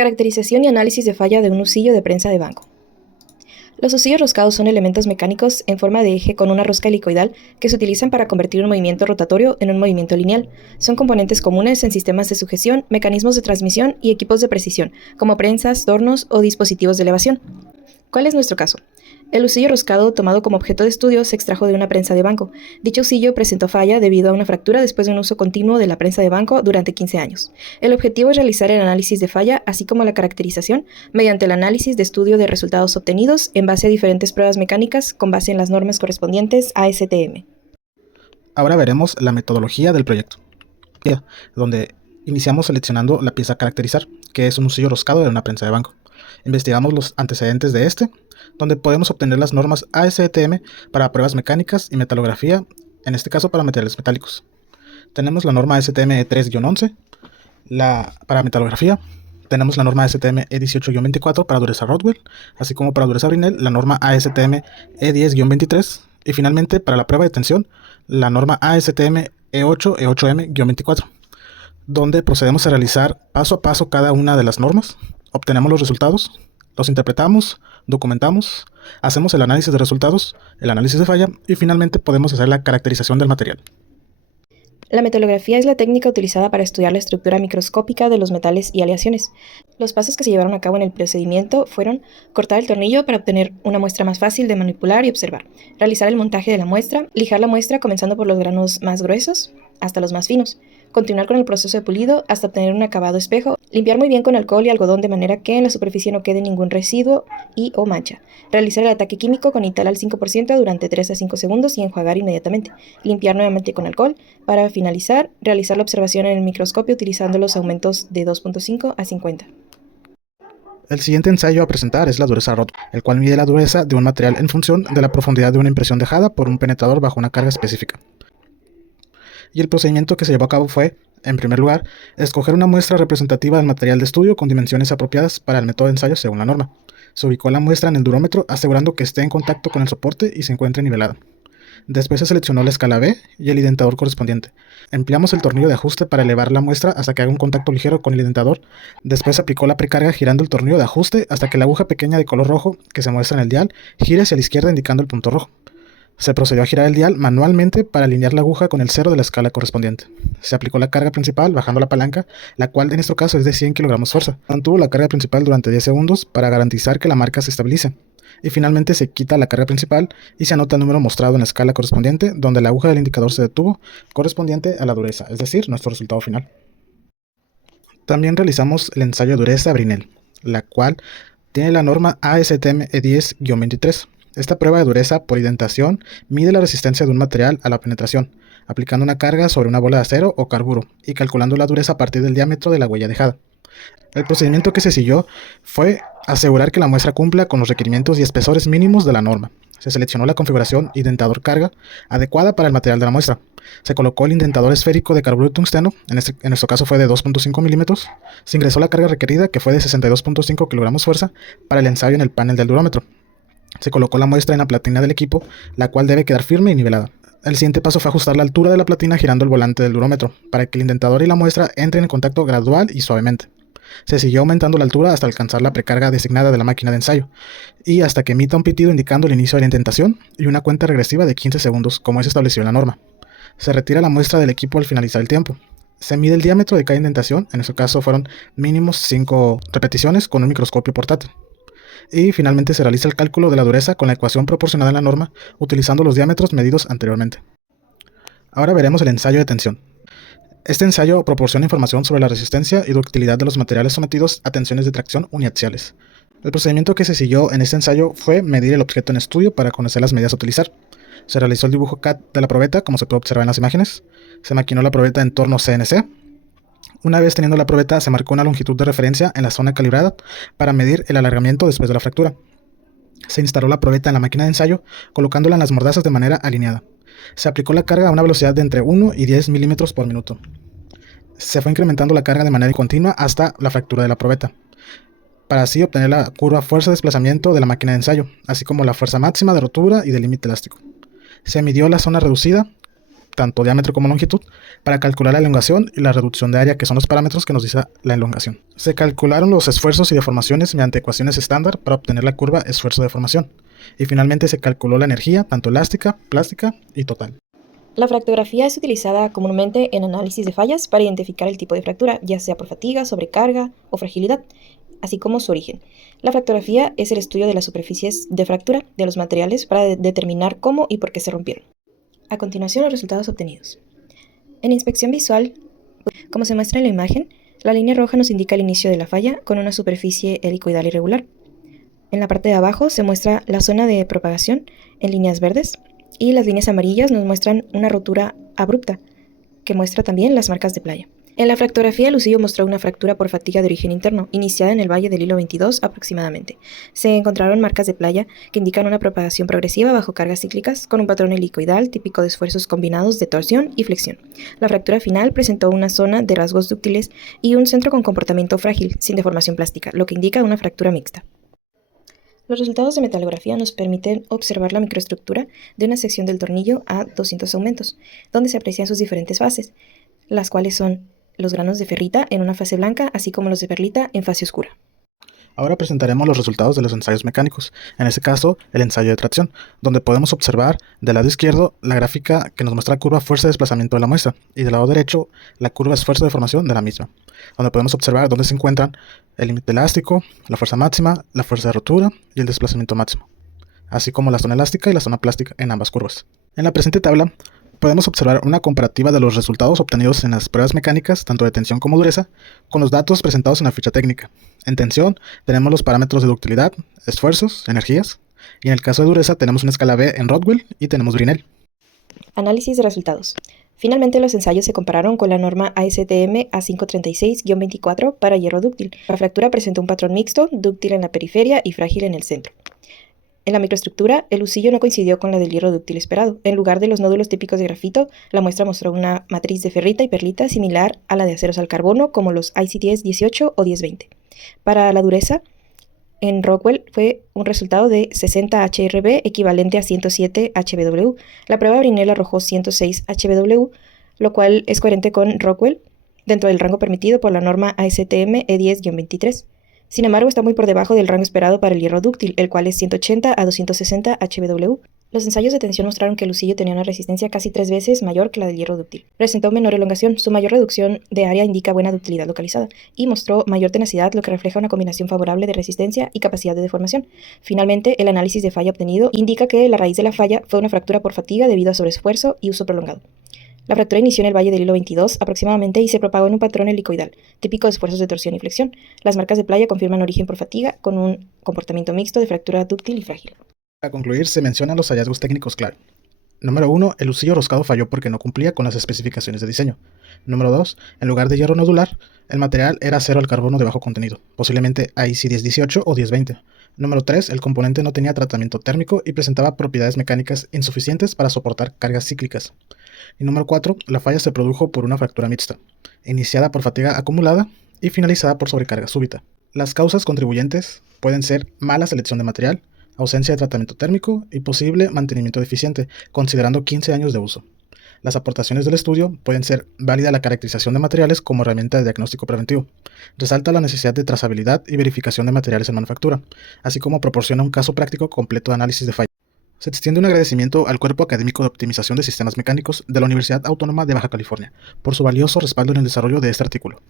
Caracterización y análisis de falla de un husillo de prensa de banco. Los husillos roscados son elementos mecánicos en forma de eje con una rosca helicoidal que se utilizan para convertir un movimiento rotatorio en un movimiento lineal. Son componentes comunes en sistemas de sujeción, mecanismos de transmisión y equipos de precisión, como prensas, tornos o dispositivos de elevación. ¿Cuál es nuestro caso? El husillo roscado tomado como objeto de estudio se extrajo de una prensa de banco. Dicho husillo presentó falla debido a una fractura después de un uso continuo de la prensa de banco durante 15 años. El objetivo es realizar el análisis de falla, así como la caracterización, mediante el análisis de estudio de resultados obtenidos en base a diferentes pruebas mecánicas con base en las normas correspondientes a ASTM. Ahora veremos la metodología del proyecto, donde iniciamos seleccionando la pieza a caracterizar, que es un husillo roscado de una prensa de banco. Investigamos los antecedentes de este, donde podemos obtener las normas ASTM para pruebas mecánicas y metalografía, en este caso para materiales metálicos. Tenemos la norma ASTM E3-11 para metalografía. Tenemos la norma ASTM E18-24 para dureza Rodwell, así como para dureza Brinell, la norma ASTM E10-23 y finalmente para la prueba de tensión, la norma ASTM E8-E8M-24, donde procedemos a realizar paso a paso cada una de las normas, obtenemos los resultados, los interpretamos, documentamos, hacemos el análisis de resultados, el análisis de falla y finalmente podemos hacer la caracterización del material. La metalografía es la técnica utilizada para estudiar la estructura microscópica de los metales y aleaciones. Los pasos que se llevaron a cabo en el procedimiento fueron cortar el tornillo para obtener una muestra más fácil de manipular y observar, realizar el montaje de la muestra, lijar la muestra comenzando por los granos más gruesos hasta los más finos, continuar con el proceso de pulido hasta obtener un acabado espejo, limpiar muy bien con alcohol y algodón de manera que en la superficie no quede ningún residuo y o mancha, realizar el ataque químico con Ital al 5% durante 3 a 5 segundos y enjuagar inmediatamente, limpiar nuevamente con alcohol, para finalizar, realizar la observación en el microscopio utilizando los aumentos de 2.5 a 50. El siguiente ensayo a presentar es la dureza Rodwell, el cual mide la dureza de un material en función de la profundidad de una impresión dejada por un penetrador bajo una carga específica. Y el procedimiento que se llevó a cabo fue, en primer lugar, escoger una muestra representativa del material de estudio con dimensiones apropiadas para el método de ensayo según la norma. Se ubicó la muestra en el durómetro asegurando que esté en contacto con el soporte y se encuentre nivelada. Después se seleccionó la escala B y el identador correspondiente. Empleamos el tornillo de ajuste para elevar la muestra hasta que haga un contacto ligero con el identador. Después se aplicó la precarga girando el tornillo de ajuste hasta que la aguja pequeña de color rojo que se muestra en el dial gire hacia la izquierda indicando el punto rojo. Se procedió a girar el dial manualmente para alinear la aguja con el cero de la escala correspondiente. Se aplicó la carga principal bajando la palanca, la cual en nuestro caso es de 100 kg fuerza. Mantuvo la carga principal durante 10 segundos para garantizar que la marca se estabilice. Y finalmente se quita la carga principal y se anota el número mostrado en la escala correspondiente, donde la aguja del indicador se detuvo, correspondiente a la dureza, es decir, nuestro resultado final. También realizamos el ensayo de dureza Brinell, la cual tiene la norma ASTM E10-23. Esta prueba de dureza por indentación mide la resistencia de un material a la penetración, aplicando una carga sobre una bola de acero o carburo y calculando la dureza a partir del diámetro de la huella dejada. El procedimiento que se siguió fue asegurar que la muestra cumpla con los requerimientos y espesores mínimos de la norma. Se seleccionó la configuración indentador-carga adecuada para el material de la muestra. Se colocó el indentador esférico de carburo de tungsteno, en nuestro caso fue de 2.5 milímetros. Se ingresó la carga requerida, que fue de 62.5 kg fuerza, para el ensayo en el panel del durómetro. Se colocó la muestra en la platina del equipo, la cual debe quedar firme y nivelada. El siguiente paso fue ajustar la altura de la platina girando el volante del durómetro, para que el indentador y la muestra entren en contacto gradual y suavemente. Se siguió aumentando la altura hasta alcanzar la precarga designada de la máquina de ensayo, y hasta que emita un pitido indicando el inicio de la indentación y una cuenta regresiva de 15 segundos, como es establecido en la norma. Se retira la muestra del equipo al finalizar el tiempo. Se mide el diámetro de cada indentación, en este caso fueron mínimos 5 repeticiones con un microscopio portátil. Y finalmente se realiza el cálculo de la dureza con la ecuación proporcionada en la norma, utilizando los diámetros medidos anteriormente. Ahora veremos el ensayo de tensión. Este ensayo proporciona información sobre la resistencia y ductilidad de los materiales sometidos a tensiones de tracción uniaxiales. El procedimiento que se siguió en este ensayo fue medir el objeto en estudio para conocer las medidas a utilizar. Se realizó el dibujo CAD de la probeta, como se puede observar en las imágenes. Se maquinó la probeta en torno CNC. Una vez teniendo la probeta, se marcó una longitud de referencia en la zona calibrada para medir el alargamiento después de la fractura. Se instaló la probeta en la máquina de ensayo, colocándola en las mordazas de manera alineada. Se aplicó la carga a una velocidad de entre 1 y 10 milímetros por minuto. Se fue incrementando la carga de manera continua hasta la fractura de la probeta, para así obtener la curva fuerza-desplazamiento de la máquina de ensayo, así como la fuerza máxima de rotura y del límite elástico. Se midió la zona reducida tanto diámetro como longitud, para calcular la elongación y la reducción de área, que son los parámetros que nos dice la elongación. Se calcularon los esfuerzos y deformaciones mediante ecuaciones estándar para obtener la curva esfuerzo-deformación. Y finalmente se calculó la energía, tanto elástica, plástica y total. La fractografía es utilizada comúnmente en análisis de fallas para identificar el tipo de fractura, ya sea por fatiga, sobrecarga o fragilidad, así como su origen. La fractografía es el estudio de las superficies de fractura de los materiales para determinar cómo y por qué se rompieron. A continuación, los resultados obtenidos. En inspección visual, como se muestra en la imagen, la línea roja nos indica el inicio de la falla con una superficie helicoidal irregular. En la parte de abajo se muestra la zona de propagación en líneas verdes y las líneas amarillas nos muestran una rotura abrupta, que muestra también las marcas de playa. En la fractografía, Lucillo mostró una fractura por fatiga de origen interno, iniciada en el Valle del Hilo 22 aproximadamente. Se encontraron marcas de playa que indican una propagación progresiva bajo cargas cíclicas con un patrón helicoidal típico de esfuerzos combinados de torsión y flexión. La fractura final presentó una zona de rasgos dúctiles y un centro con comportamiento frágil, sin deformación plástica, lo que indica una fractura mixta. Los resultados de metalografía nos permiten observar la microestructura de una sección del tornillo a 200 aumentos, donde se aprecian sus diferentes fases, las cuales son los granos de ferrita en una fase blanca, así como los de perlita en fase oscura. Ahora presentaremos los resultados de los ensayos mecánicos, en este caso el ensayo de tracción, donde podemos observar del lado izquierdo la gráfica que nos muestra la curva fuerza de desplazamiento de la muestra y del lado derecho la curva esfuerzo de formación de la misma, donde podemos observar dónde se encuentran el límite elástico, la fuerza máxima, la fuerza de rotura y el desplazamiento máximo, así como la zona elástica y la zona plástica en ambas curvas. En la presente tabla podemos observar una comparativa de los resultados obtenidos en las pruebas mecánicas, tanto de tensión como dureza, con los datos presentados en la ficha técnica. En tensión tenemos los parámetros de ductilidad, esfuerzos, energías, y en el caso de dureza tenemos una escala B en Rodwell y tenemos Brinell. Análisis de resultados. Finalmente, los ensayos se compararon con la norma ASTM A536-24 para hierro dúctil. La fractura presentó un patrón mixto, dúctil en la periferia y frágil en el centro. En la microestructura, el lucillo no coincidió con la del hierro dúctil esperado. En lugar de los nódulos típicos de grafito, la muestra mostró una matriz de ferrita y perlita similar a la de aceros al carbono, como los IC10 18 o 1020. Para la dureza, en Rockwell fue un resultado de 60 HRB equivalente a 107 HBW. La prueba Brinell arrojó 106 HBW, lo cual es coherente con Rockwell dentro del rango permitido por la norma ASTM E10-23. Sin embargo, está muy por debajo del rango esperado para el hierro dúctil, el cual es 180 a 260 HBW. Los ensayos de tensión mostraron que el lucillo tenía una resistencia casi 3 veces mayor que la del hierro dúctil. Presentó menor elongación, su mayor reducción de área indica buena ductilidad localizada, y mostró mayor tenacidad, lo que refleja una combinación favorable de resistencia y capacidad de deformación. Finalmente, el análisis de falla obtenido indica que la raíz de la falla fue una fractura por fatiga debido a sobreesfuerzo y uso prolongado. La fractura inició en el Valle del Hilo 22 aproximadamente y se propagó en un patrón helicoidal, típico de esfuerzos de torsión y flexión. Las marcas de playa confirman origen por fatiga, con un comportamiento mixto de fractura dúctil y frágil. Para concluir, se mencionan los hallazgos técnicos clave. Número 1. El lucillo roscado falló porque no cumplía con las especificaciones de diseño. Número 2. En lugar de hierro nodular, el material era acero al carbono de bajo contenido, posiblemente AIC 1018 o 1020. Número 3. El componente no tenía tratamiento térmico y presentaba propiedades mecánicas insuficientes para soportar cargas cíclicas. Y número 4. La falla se produjo por una fractura mixta, iniciada por fatiga acumulada y finalizada por sobrecarga súbita. Las causas contribuyentes pueden ser mala selección de material, ausencia de tratamiento térmico y posible mantenimiento deficiente, considerando 15 años de uso. Las aportaciones del estudio pueden ser válida la caracterización de materiales como herramienta de diagnóstico preventivo. Resalta la necesidad de trazabilidad y verificación de materiales en manufactura, así como proporciona un caso práctico completo de análisis de falla. Se extiende un agradecimiento al Cuerpo Académico de Optimización de Sistemas Mecánicos de la Universidad Autónoma de Baja California por su valioso respaldo en el desarrollo de este artículo.